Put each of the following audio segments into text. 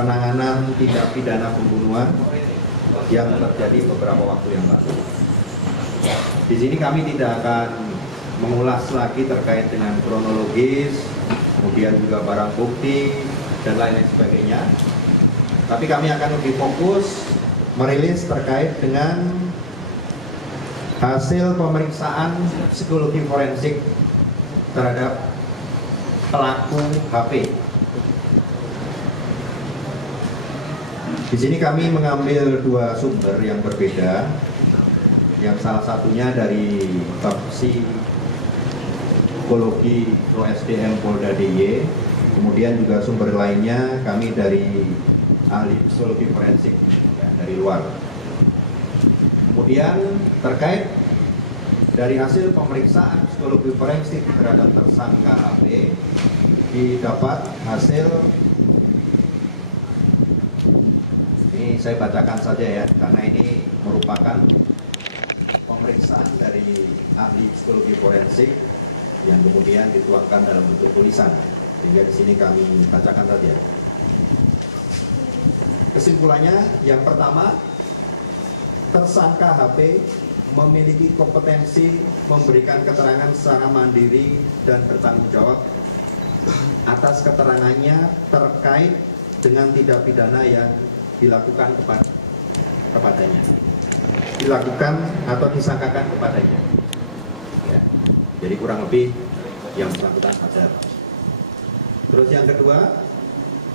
penanganan tindak pidana pembunuhan yang terjadi beberapa waktu yang lalu. Di sini kami tidak akan mengulas lagi terkait dengan kronologis, kemudian juga barang bukti dan lain-lain sebagainya. Tapi kami akan lebih fokus merilis terkait dengan hasil pemeriksaan psikologi forensik terhadap pelaku HP. Di sini kami mengambil dua sumber yang berbeda, yang salah satunya dari Bapsi Psikologi ProSDM Polda DIY, kemudian juga sumber lainnya kami dari ahli psikologi forensik ya, dari luar. Kemudian terkait dari hasil pemeriksaan psikologi forensik terhadap tersangka HP, didapat hasil. Ini saya bacakan saja ya, karena ini merupakan pemeriksaan dari ahli psikologi forensik yang kemudian dituangkan dalam bentuk tulisan, sehingga di sini kami bacakan saja. Kesimpulannya, yang pertama, tersangka HP memiliki kompetensi memberikan keterangan secara mandiri dan bertanggung jawab atas keterangannya terkait dengan tindak pidana yang dilakukan kepadanya, dilakukan atau disangkakan kepadanya. Ya. Jadi kurang lebih yang bersangkutan sadar. Terus yang kedua,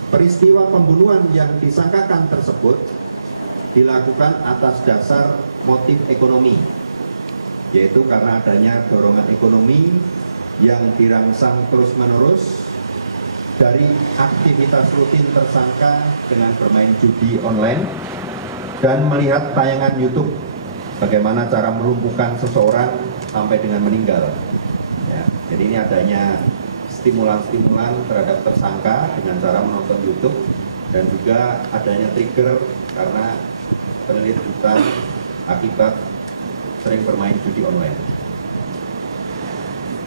peristiwa pembunuhan yang disangkakan tersebut dilakukan atas dasar motif ekonomi, yaitu karena adanya dorongan ekonomi yang dirangsang terus-menerus dari aktivitas rutin tersangka dengan bermain judi online dan melihat tayangan YouTube bagaimana cara melumpuhkan seseorang sampai dengan meninggal. Ya, jadi ini adanya stimulan-stimulan terhadap tersangka dengan cara menonton YouTube, dan juga adanya trigger karena penelidikan akibat sering bermain judi online.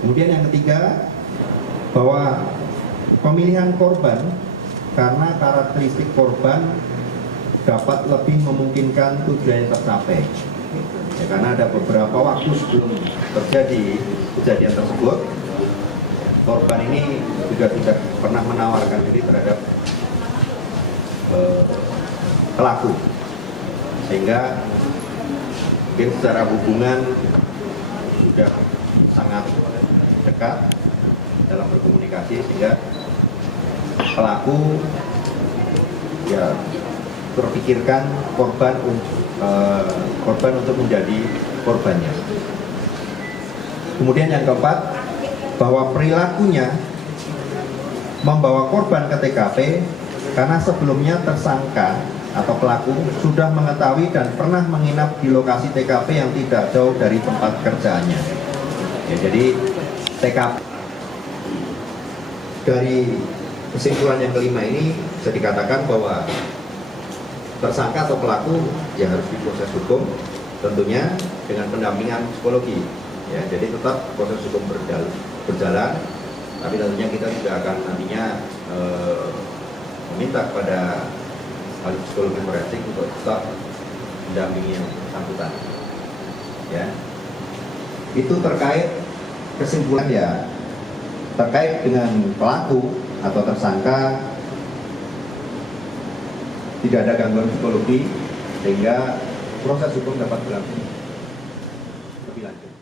Kemudian yang ketiga, bahwa pemilihan korban karena karakteristik korban dapat lebih memungkinkan tujuannya tercapai. Ya, karena ada beberapa waktu sebelum terjadi kejadian tersebut, korban ini juga tidak pernah menawarkan diri terhadap pelaku, sehingga mungkin secara hubungan sudah sangat dekat dalam berkomunikasi, sehingga pelaku ya terpikirkan korban untuk menjadi korbannya. Kemudian yang keempat, bahwa perilakunya membawa korban ke TKP karena sebelumnya tersangka atau pelaku sudah mengetahui dan pernah menginap di lokasi TKP yang tidak jauh dari tempat kerjaannya. Ya, jadi TKP. Dari kesimpulan yang kelima ini bisa dikatakan bahwa tersangka atau pelaku ya harus diproses hukum, tentunya dengan pendampingan psikologi. Ya, jadi tetap proses hukum berjalan, tapi tentunya kita juga akan nantinya meminta kepada ahli psikologi forensik untuk tetap mendampingi yang bersangkutan. Ya, itu terkait kesimpulan ya. Terkait dengan pelaku atau tersangka tidak ada gangguan psikologi, sehingga proses hukum dapat berlangsung lebih lanjut.